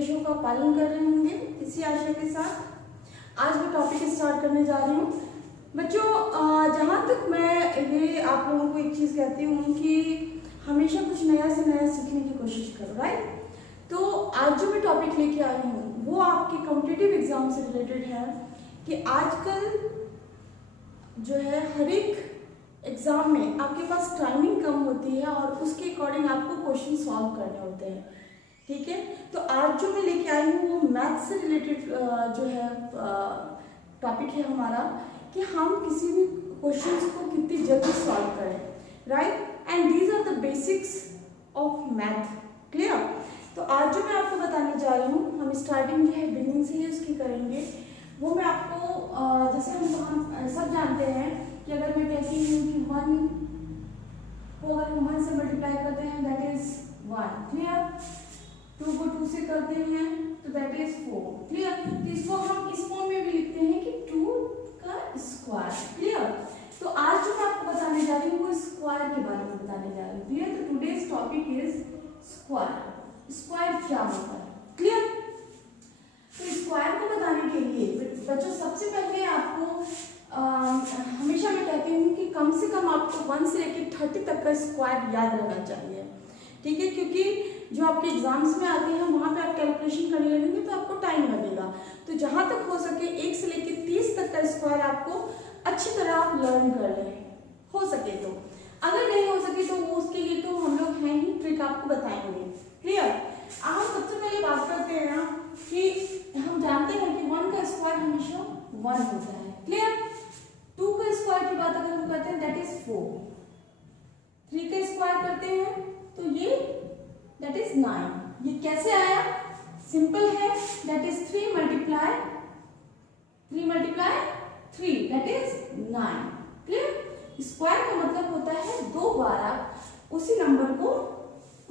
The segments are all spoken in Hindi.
निर्देशों का पालन कर रहे होंगे। इसी आशय के साथ आज मैं टॉपिक स्टार्ट करने जा रही हूँ। बच्चों, जहाँ तक मैं ये आप लोगों को एक चीज़ कहती हूँ कि हमेशा कुछ नया से नया सीखने की कोशिश करो, राइट। तो आज जो मैं टॉपिक लेके आई हूँ वो आपके कॉम्पिटिटिव एग्जाम से रिलेटेड है कि आजकल जो है हर एक एग्जाम में आपके पास टाइमिंग कम होती है और उसके अकॉर्डिंग आपको क्वेश्चन सॉल्व करने होते हैं, ठीक है। तो आज जो मैं लेके आई हूँ वो मैथ से रिलेटेड जो है टॉपिक है हमारा कि हम किसी भी क्वेश्चंस को कितनी जल्दी सॉल्व करें, right. And these are the basics of math, clear. तो आज जो मैं आपको बताने जा रही हूँ, हम स्टार्टिंग जो है बिगिनिंग से ही उसकी करेंगे। वो मैं आपको जैसे हम सब जानते हैं कि अगर मैं कहती हूँ कि 1 को अगर हम 1 से मल्टीप्लाई करते हैं दैट इज 1, क्लियर। 2 को 2 से करते हैं तो दैट इज 4, क्लियर। तो इसको हम इस फॉर्म में भी लिखते हैं कि 2 का स्क्वायर, क्लियर। तो आज जो मैं आपको बताने जा रही हूँ वो स्क्वायर के बारे में बताने जा रही हूँ, क्लियर। तो today's topic is square. Square क्या होता है, क्लियर। तो स्क्वायर को बताने के लिए बच्चों सबसे पहले आपको हमेशा मैं कहती हूँ कि कम से कम आपको 1 से लेकर 30 तक का स्क्वायर याद रहना चाहिए, ठीक है। क्योंकि जो आपके एग्जाम्स में आते हैं वहाँ पे आप कैलकुलेशन करने लगेंगे तो आपको टाइम लगेगा। तो जहाँ तक हो सके 1 से लेकर 30 तक का स्क्वायर आपको अच्छी तरह आप लर्न कर लें, हो सके तो। अगर नहीं हो सके तो वो उसके लिए तो हम लोग हैं ही, ट्रिक आपको बताएंगे, क्लियर। हम सबसे पहले बात करते हैं ना कि हम जानते हैं कि 1 का स्क्वायर हमेशा 1 होता है, क्लियर। 2 का स्क्वायर की बात अगर हम करते हैं दैट इज 4। 3 का स्क्वायर करते हैं तो ये दैट इज 9। ये कैसे आया, सिंपल है, that is 3 multiply 3 that is 9, clear. Square का मतलब होता है 2 बार आप उसी नंबर को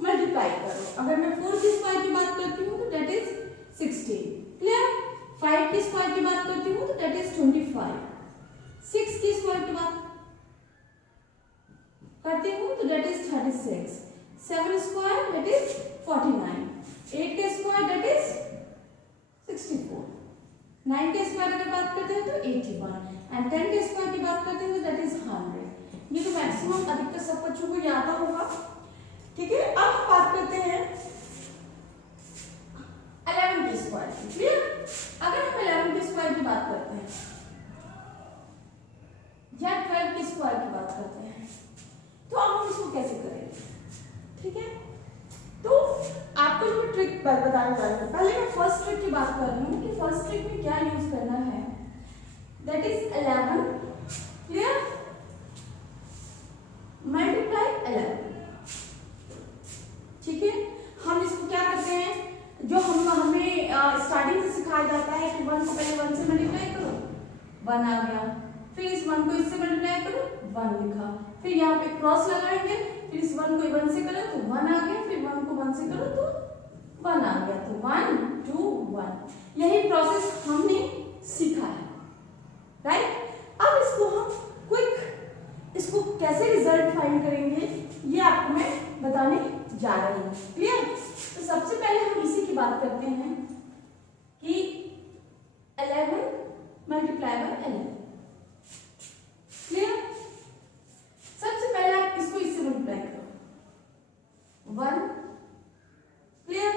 मल्टीप्लाई करो। अगर मैं 4 की स्क्वायर की बात करती हूँ तो दैट इज 16, क्लियर। 5 की स्क्वायर की बात करती हूँ तो दैट इज 25। 6 की स्क्वायर की बात करती हूँ तो that is 36। 7 square that is 49। 8 के स्क्वायर दैट इज 64। 9 के स्क्वायर अगर बात करते हैं तो 81 एंड 10 के स्क्वायर की बात करते हैं तो दैट इज 100। ये तो मैक्सिमम अधिकतर सब बच्चों को याद होगा, ठीक है। अब हम बात करते हैं 11 के स्क्वायर की, क्लियर। अगर हम 11 के स्क्वायर की बात करते हैं या 12 के स्क्वायर की बात करते हैं तो अब हम इसको कैसे करेंगे, ठीक है। तो आपको जो मैं ट्रिक बताने जा रही हूँ, पहले मैं फर्स्ट ट्रिक की बात कर रही हूँ कि फर्स्ट ट्रिक में क्या यूज करना है, दैट इज 11, क्लियर, मल्टीप्लाई 11, ठीक है। हम इसको क्या करते हैं, जो हमें स्टार्टिंग से सिखाया जाता है कि 1 को पहले 1 से मल्टीप्लाई करो, 1 आ गया। फिर इस 1 को इससे मल्टीप्लाई करो, 1 लिखा। फिर यहाँ पे क्रॉस लगाएंगे, फिर इस 1 को 1 से करो तो 1 आ गया। फिर 1 को 1 से करो तो 1 आ गया। तो 1 2 1, यही प्रोसेस हमने सीखा है, राइट। अब इसको हम क्विक इसको कैसे रिजल्ट फाइंड करेंगे ये आपको मैं बताने जा रही हूँ, क्लियर। तो सबसे पहले हम इसी की बात करते हैं कि 11 मल्टीप्लाई बाय 11, क्लियर। सबसे पहले आप इसको इससे मल्टीप्लाई करो 1, क्लियर।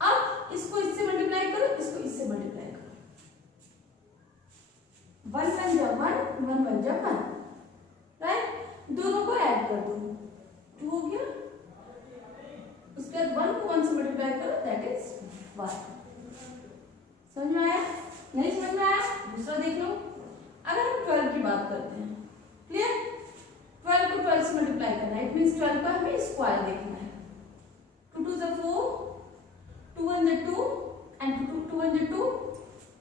अब इसको इससे मल्टीप्लाई करो, इसको इससे मल्टीप्लाई करो, 1 1 जा 1, 1 1 जा 1, राइट। दोनों को ऐड कर दो, 2 हो गया। उसके बाद 1 को 1 से मल्टीप्लाई करो दैट इज 1। समझ में आया, नहीं समझ में आया, दूसरा देख लो। अगर हम 12 की बात करते हैं, क्लियर, 12 को 12 से मल्टीप्लाई करना है, इट मींस 12 का हमें स्क्वायर देखना है। 2 2 जा 4, 2 1 जा 2 एंड 2 1 जा 2,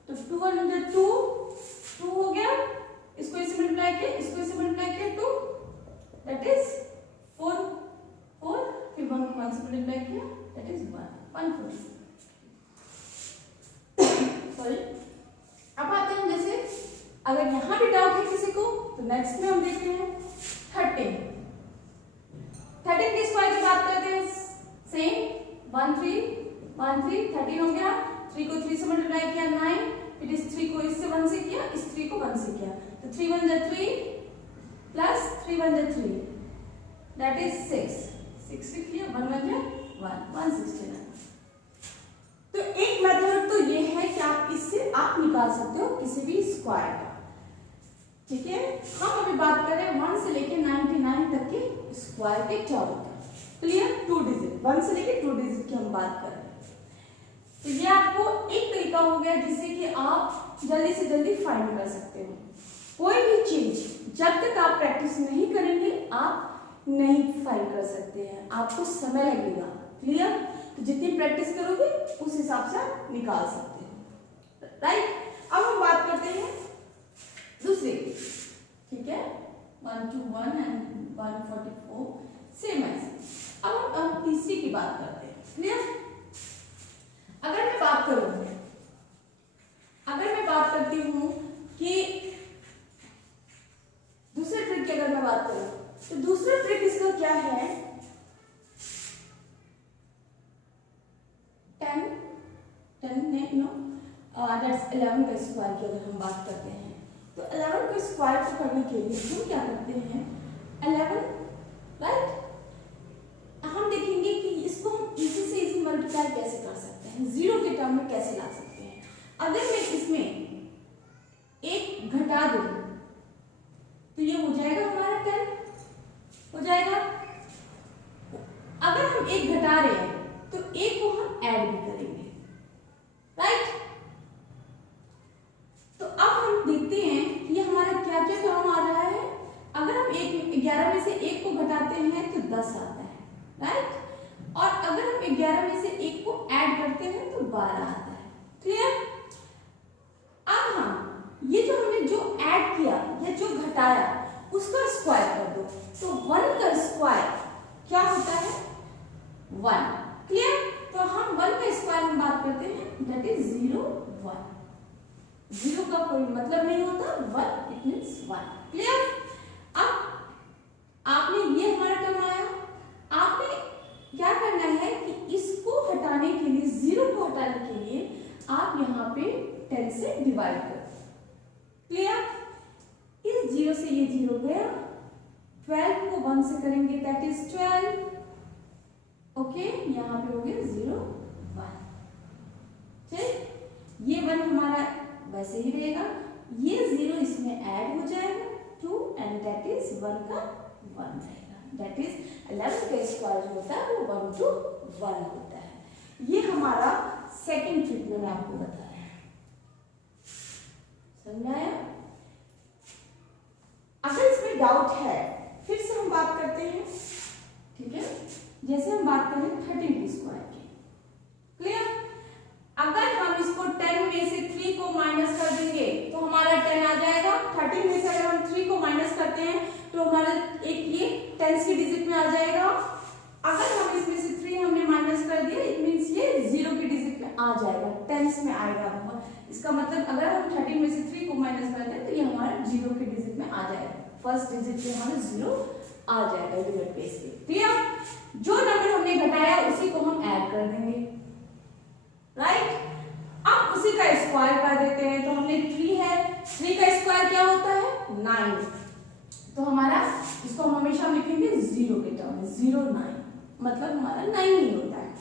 तो 2 1 जा 2, 2 हो गया। इसको इससे मल्टीप्लाई किया, इसको इससे मल्टीप्लाई किया 2, दैट इज 4 4। फिर 1 को 1 से मल्टीप्लाई किया दैट इज 1 1 4। सॉरी, अब आते हैं जैसे अगर यहाँ भी डाउट है किसी को तो नेक्स्ट में हम देखते हैं 13। 13 की स्क्वायर की बात करते हैं, सेम 1 3 1 3 13 हो गया, 3 को 3 से मल्टीप्लाई किया 9, फिर इस 3 को इससे 1 से किया, इस 3 को 1 से किया, तो 3 1 जा 3 प्लस 3 1 जा 3 दैट इज 6 लिख लिया, 1 1 जा 1 169। तो एक मेथड तो ये है कि आप इससे आप निकाल सकते हो किसी भी स्क्वायर का, ठीक है। हम अभी बात कर रहे हैं 1 से लेके 99 तक के स्क्वायर के टर्म का, क्लियर। 2 डिजिट 1 से लेके 2 डिजिट की हम बात कर रहे हैं। तो ये आपको एक तरीका हो गया जिससे कि आप जल्दी से जल्दी फाइंड कर सकते हो। कोई भी चीज जब तक आप प्रैक्टिस नहीं करेंगे आप नहीं फाइंड कर सकते हैं, आपको समय लगेगा, क्लियर। तो जितनी प्रैक्टिस करोगे उस हिसाब से आप निकाल सकते हो, राइट। अब हम बात करते हैं दूसरे, ठीक है, 121 एंड 144 सेम ऐसे। अब हम तीसरी की बात करते हैं, क्लियर। अगर मैं बात करती हूँ कि दूसरे ट्रिक की अगर मैं बात करूं तो दूसरा ट्रिक इसका क्या है, 11 का स्क्वायर की अगर हम बात करते हैं तो 11 को स्क्वायर को करने के लिए हम क्या करते हैं, 11 राइट। हम देखेंगे कि इसको हम इजी से इजी मल्टीप्लाई कैसे कर सकते हैं, जीरो के टर्म में कैसे ला सकते हैं। अगर मैं इसमें एक घटा दूं तो ये हो जाएगा हमारा 10 हो जाएगा। अगर हम एक घटा रहे हैं तो एक को हम ऐड भी करेंगे, राइट। तो अब हम देखते हैं कि हमारा क्या क्या टर्म आ रहा है। अगर हम 11 में से एक को घटाते हैं तो 10 आता है, राइट। और अगर हम 11 में से एक को ऐड करते हैं तो 12 आता है, क्लियर। अब हम ये जो हमने जो ऐड किया या जो घटाया उसका स्क्वायर कर दो, तो 1 का स्क्वायर क्या होता है, 1, क्लियर। तो हम 1 का स्क्वायर हम बात करते हैं दैट इज 0 1। 0 का कोई मतलब नहीं होता, 1 इट मींस 1, क्लियर। अब आपने ये हमारा टर्म आया, आपने क्या करना है कि इसको हटाने के लिए, 0 को हटाने के लिए आप यहाँ पे 10 से डिवाइड करो, क्लियर। इस 0 से ये 0 गया, 12 को 1 से करेंगे दैट इज 12, ओके। यहाँ पे हो गया 0 1, ठीक। ये 1 हमारा वैसे ही रहेगा, ये 0 इसमें ऐड हो जाएगा 2 एंड दैट इज 1 का 1 रहेगा, दैट इज 11 का स्क्वायर जो होता है वो 1 to 1 होता है। ये हमारा सेकंड ट्रिक मैंने आपको बताया, समझ आया। अगर इसमें डाउट है फिर से हम बात करते हैं, ठीक है। जैसे हम बात करें 13 के स्क्वायर की, क्लियर। अगर हम इसको 10 में से 3 को माइनस कर देंगे तो हमारा 10 आ जाएगा। 13 में से अगर हम 3 को माइनस करते हैं तो हमारा एक ये 10 की डिजिट में आ जाएगा। अगर हम इसमें से 3 हमने माइनस कर दिया इट मींस ये 0 की डिजिट में आ जाएगा, 10 में आएगा। इसका मतलब अगर हम 13 में से 3 को माइनस करते हैं तो ये हमारा 0 की डिजिट में आ जाएगा, फर्स्ट डिजिट में हमारा 0 आ जाएगा यूनिट बेस पे, क्लियर। जो नंबर हमने घटाया उसी को हम ऐड कर देंगे, राइट। अब उसी का स्क्वायर कर देते हैं, तो हमने 3 है, 3 का स्क्वायर क्या होता है 9, तो हमारा इसको हम हमेशा लिखेंगे 0 के टर्म में, 0 9 मतलब हमारा 9 ही होता है।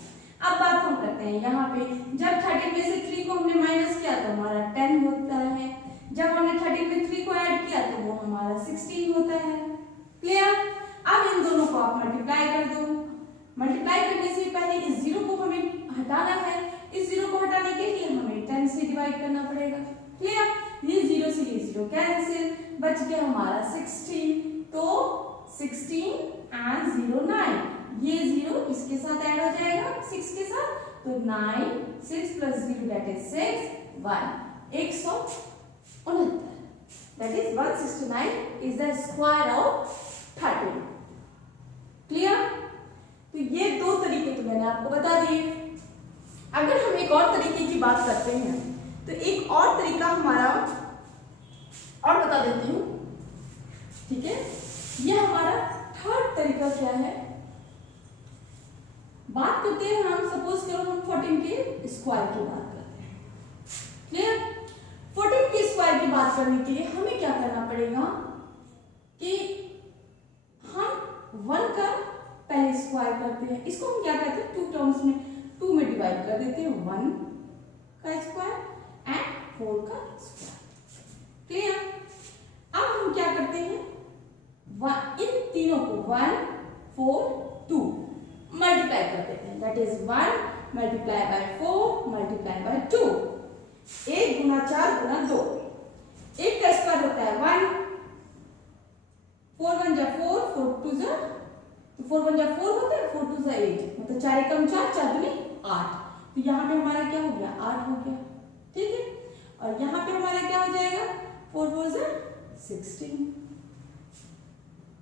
अब बात हम करते हैं यहाँ पे, जब 13 में से 3 को हमने माइनस किया तो हमारा 10 होता है, जब हमने 13 में 3 को ऐड किया तो वो हमारा 16 होता है, क्लियर। अब इन दोनों को आप मल्टीप्लाई कर दो, मल्टीप्लाई करने से पहले इस 0 को हमें हटाना है, इस 0 को हटाने के लिए हमें 10 से डिवाइड करना पड़ेगा, क्लियर। ये 0 से ये 0 कैंसिल, बच गया हमारा 16, तो 16 एंड 0 9, ये 0 इसके साथ ऐड हो जाएगा 6 के साथ, तो 9 6 plus 0 that is 6 1 169 that is 169 is the square of 13, clear. तो ये 2 तरीके तो मैंने आपको बता दिए। अगर हम एक और तरीके की बात करते हैं तो एक और तरीका हमारा और बता देती हूँ, ठीक है। ये हमारा थर्ड तरीका क्या है, बात करते हैं हम, सपोज करो हम 14 के स्क्वायर की बात करते हैं। क्लियर? 14 के स्क्वायर की बात करने के लिए हमें क्या करना पड़ेगा कि हम 1 का पहले स्क्वायर करते हैं, इसको हम क्या कहते हैं, 2 टर्म्स में 2 में डिवाइड कर देते हैं, 1 का स्क्वायर एंड 4 का स्क्वायर। क्लियर? अब हम क्या करते हैं, इन तीनों को 1 4 2 मल्टीप्लाई कर देते हैं, that is 1 multiply by 4 multiply by 2, 1 गुना 4 गुना 2, 1 का स्क्वायर होता है 1, 4 1 जा 4, 4 2 जा, तो 4 1 जा 4 होता है, 4 2 जा 8, मतलब 4 एकम 4, 4 दूनी 8, तो यहाँ पे हमारा क्या हो गया, 8 हो गया। ठीक है, और यहाँ पे हमारा क्या हो जाएगा, 4 4 जा 16,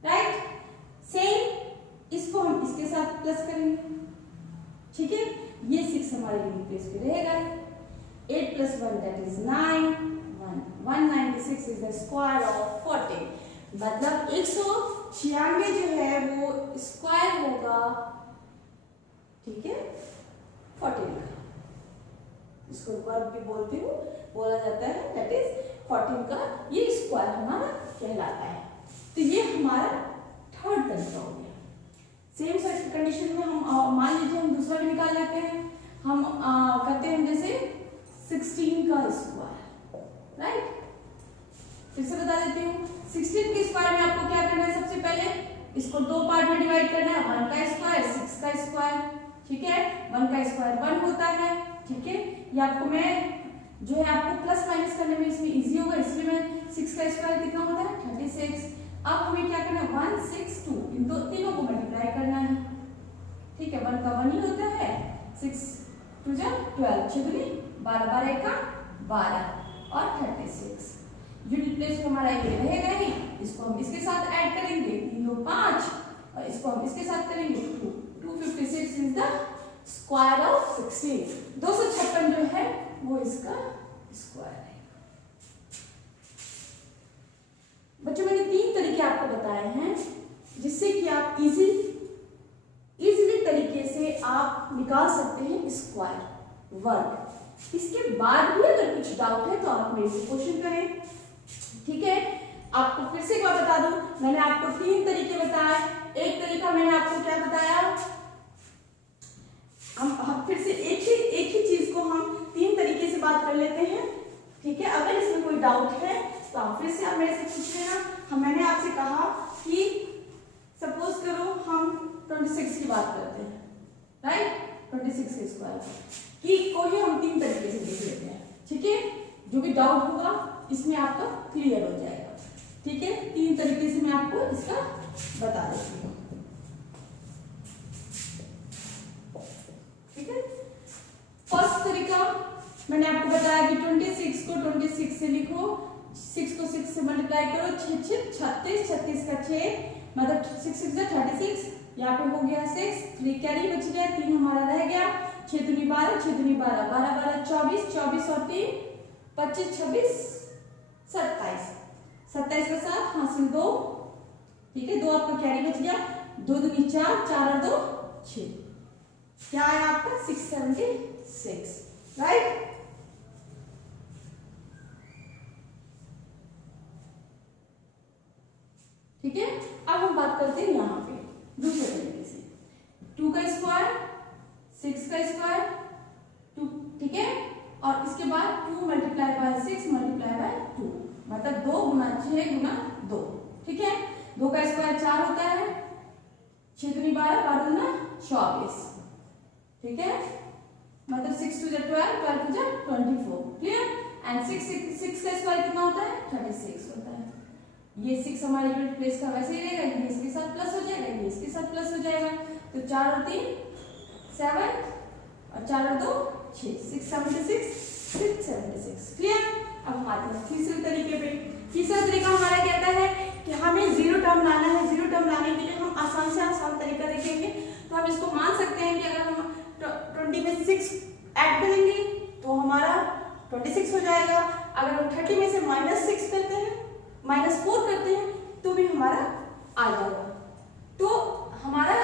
राइट। सेम इसको हम इसके साथ प्लस करेंगे। ठीक है, ये 6 हमारे लिए प्लेस पे रहेगा, 8 + 1 that is 9, 196 is the square of 14, मतलब 196 जो है वो स्क्वायर होगा, ठीक है, 14 का, इसको वर्ग भी बोलते हो, बोला जाता है, दैट इज 14 का ये स्क्वायर हमारा कहलाता है। तो ये हमारा थर्ड तरीका हो गया। सेम सर्किट कंडीशन में हम मान लीजिए हम दूसरा भी निकाल लेते हैं, हम करते हैं जैसे 16 का स्क्वायर, राइट। फिर से बता देती हूँ, 16 के स्क्वायर में आपको क्या करना है, सबसे पहले इसको 2 पार्ट में डिवाइड करना है, 1 का स्क्वायर 6 का स्क्वायर, ठीक है, 1 का स्क्वायर 1 होता है, ठीक है, ये आपको मैं जो है आपको प्लस माइनस करने में इसमें इजी होगा, इसलिए मैं 6 का स्क्वायर कितना होता है 36। अब हमें क्या करना है, 1 6 2 इन तीनों को मल्टीप्लाई करना है, ठीक है, 1 का 1 ही होता है, 6 2 जा 12, 6 दूनी 12, 12 1 का 12 और 36, यूनिट प्लेस हमारा ये रहेगा ही, इसको हम इसके साथ ऐड करेंगे, 3 2 5 और इसको हम इसके साथ करेंगे 2, 256 इज द स्क्वायर ऑफ 16, 256 जो है वो इसका स्क्वायर है। बच्चों मैंने 3 तरीके आपको बताए हैं जिससे कि आप इजीली तरीके से आप निकाल सकते हैं स्क्वायर वर्ग। इसके बाद भी अगर कुछ डाउट है तो आप मेरे से क्वेश्चन करें, ठीक है। आपको फिर से एक बार बता दूं, मैंने आपको 3 तरीके बताए। एक तरीका मैंने आपको क्या बताया, हम फिर से एक ही चीज को हम 3 तरीके से बात कर लेते हैं, ठीक है। अगर इसमें कोई डाउट है तो आप फिर से आप मेरे से पूछ लेना। मैंने आपसे कहा कि सपोज करो हम 26 की बात करते हैं, राइट, 26 के स्क्वायर की को ही हम 3 तरीके से देख लेते हैं, ठीक है। जो भी डाउट होगा इसमें आपका क्लियर हो जाएगा, ठीक है। 3 तरीके से मैं आपको इसका बता देती हूँ, ठीक है। फर्स्ट तरीका मैंने आपको बताया कि 26 को 26 से लिखो, 6 को 6 से मल्टीप्लाई करो, 6 6 36, 36 का 6 मतलब 6 6 जा 36, यहाँ पे हो गया 6, 3 कैरी बच गया, 3 हमारा रह गया, 6 दूनी 12, 6 दूनी 12, 12 12 24, 24 और 3 25, 26 27, 27 का 7 हासिल 2, ठीक है, 2 आपका कैरी बच गया, 2 दूनी 4, 4 और 2 6, क्या है आपका 676, राइट। ठीक है, अब हम बात करते हैं यहाँ पे दूसरे तरीके से, 2 का स्क्वायर 6 का स्क्वायर 2, ठीक है, और इसके बाद 2 मल्टीप्लाई बाय 6 मल्टीप्लाई बाय 2, मतलब 2 गुना 6 गुना 2, ठीक है। 2 का स्क्वायर 4 होता है, 6 दूनी 12, 12 दूना 24, ठीक है, मतलब 6 2 जा 12, 12 2 जा 24, क्लियर। एंड 6 का स्क्वायर कितना होता है 36 होता है। ये 6 हमारे यूनिट प्लेस का वैसे ही रहेगा, ये इसके साथ प्लस हो जाएगा, ये इसके साथ प्लस हो जाएगा, तो 4 और 3 7 और 4 और 2 6, 676, क्लियर। अब हम आते हैं तीसरे तरीके पे। तीसरा तरीका हमारा कहता है कि हमें जीरो टर्म लाना है। जीरो टर्म लाने के लिए हम आसान से आसान तरीका देखेंगे। तो हम इसको मान सकते हैं कि अगर हम 20 में 6 ऐड करेंगे तो हमारा 26 हो जाएगा। अगर हम 30 में से -6 करते हैं, -4 करते हैं तो भी हमारा आ जाएगा। तो हमारा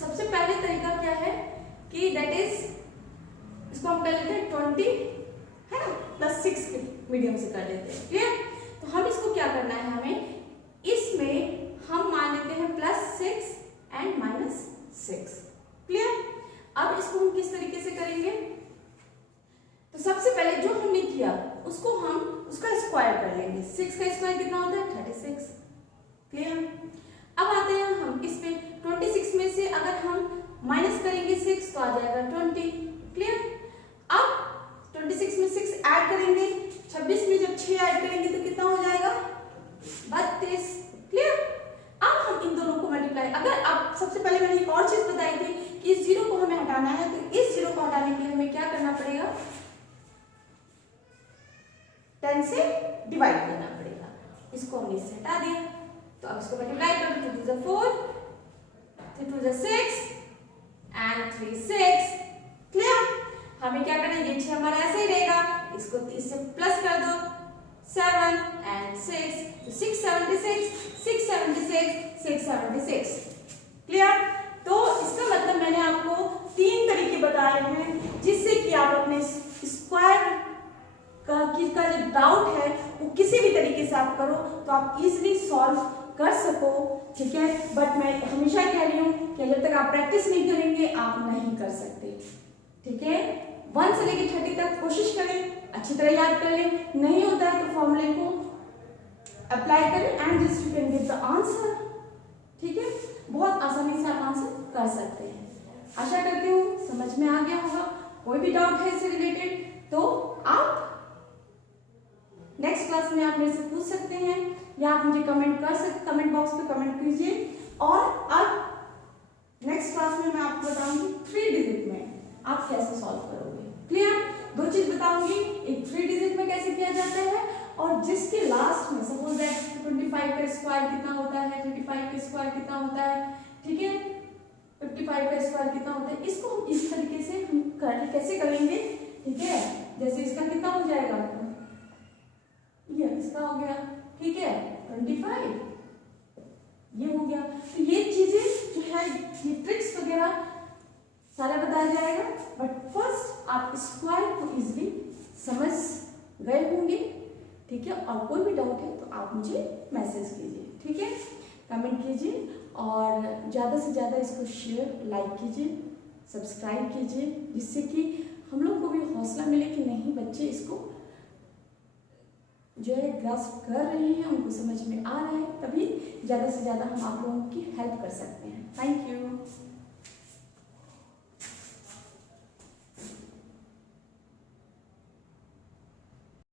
सबसे पहले तरीका क्या है मीडियम से कर लेते हैं। क्लियर? तो हम इसको क्या करना है, हमें इसमें हम मान लेते हैं +6 एंड -6। क्लियर? अब इसको हम किस तरीके से करेंगे, तो सबसे पहले जो हमने किया उसको हम उसका स्क्वायर कर लेंगे। 6 का स्क्वायर कितना होता है, 36। क्लियर? अब आते हैं हम इसमें 26 में से अगर हम माइनस करेंगे 6 तो आ जाएगा 20। क्लियर? अब 26 में 6 ऐड करेंगे, 26 में जब 6 ऐड करेंगे तो कितना हो जाएगा, 32। क्लियर? अब हम इन दोनों को मल्टीप्लाई, अगर आप सबसे पहले मैंने एक और चीज बताई थी कि इस जीरो को हमें हटाना है, तो इस जीरो को हटाने के लिए हमें क्या करना पड़ेगा, 10 से डिवाइड करना पड़ेगा। इसको हमने इससे हटा दिया, तो अब इसको मल्टीप्लाई कर दो, 2 2 4, 3 2 6 एंड 3 6। क्लियर? हमें क्या करना है, ये 6 हमारा ऐसे ही रहेगा, इसको 30 से प्लस कर दो, 7 एंड 6, 676 676 676। क्लियर? तो इसका मतलब मैंने आपको 3 तरीके बताए हैं जिससे कि आप अपने स्क्वायर का जो डाउट है वो किसी भी तरीके से आप करो तो आप इजीली सॉल्व कर सको। ठीक है? बट मैं हमेशा कह रही हूँ कि जब तक आप प्रैक्टिस नहीं करेंगे आप नहीं कर सकते। ठीक है? 1 से लेकर 30 तक कोशिश करें, अच्छी तरह याद कर लें, नहीं होता है तो फॉर्मूले को अप्लाई करें and just you can get the answer. ठीक है? बहुत आसानी से आप आंसर कर सकते हैं। आशा करती हूँ समझ में आ गया होगा। कोई भी डाउट है इससे रिलेटेड तो आप नेक्स्ट क्लास में आप मेरे से पूछ सकते हैं या आप मुझे कमेंट बॉक्स पे कमेंट कीजिए। और अब नेक्स्ट क्लास में मैं आपको बताऊंगी 3 डिजिट में आप कैसे सॉल्व करोगे। क्लियर? 2 चीज बताऊंगी, एक 3 डिजिट में कैसे किया जाता है और जिसके लास्ट में सपोज दैट 25 का स्क्वायर कितना होता है, 35 का स्क्वायर कितना होता है, ठीक है, 55 का स्क्वायर कितना होता है, इसको हम इस तरीके से हम कैसे करेंगे। ठीक है? जैसे इसका कितना हो जाएगा, ये इसका हो गया, ठीक है, 25 ये हो गया। तो ये चीजें जो है, ये ट्रिक्स वगैरह सारा बताया जाएगा, बट फर्स्ट आप स्क्वायर को इजीली समझ गए होंगे। ठीक है? और कोई भी डाउट है तो आप मुझे मैसेज कीजिए। ठीक है? कमेंट कीजिए और ज़्यादा से ज़्यादा इसको शेयर लाइक कीजिए, सब्सक्राइब कीजिए, जिससे कि हम लोग को भी हौसला मिले कि नहीं बच्चे इसको जो है ग्रास्प कर रहे हैं, उनको समझ में आ रहा है, तभी ज़्यादा से ज़्यादा हम आप लोगों की हेल्प कर सकते हैं। Thank you.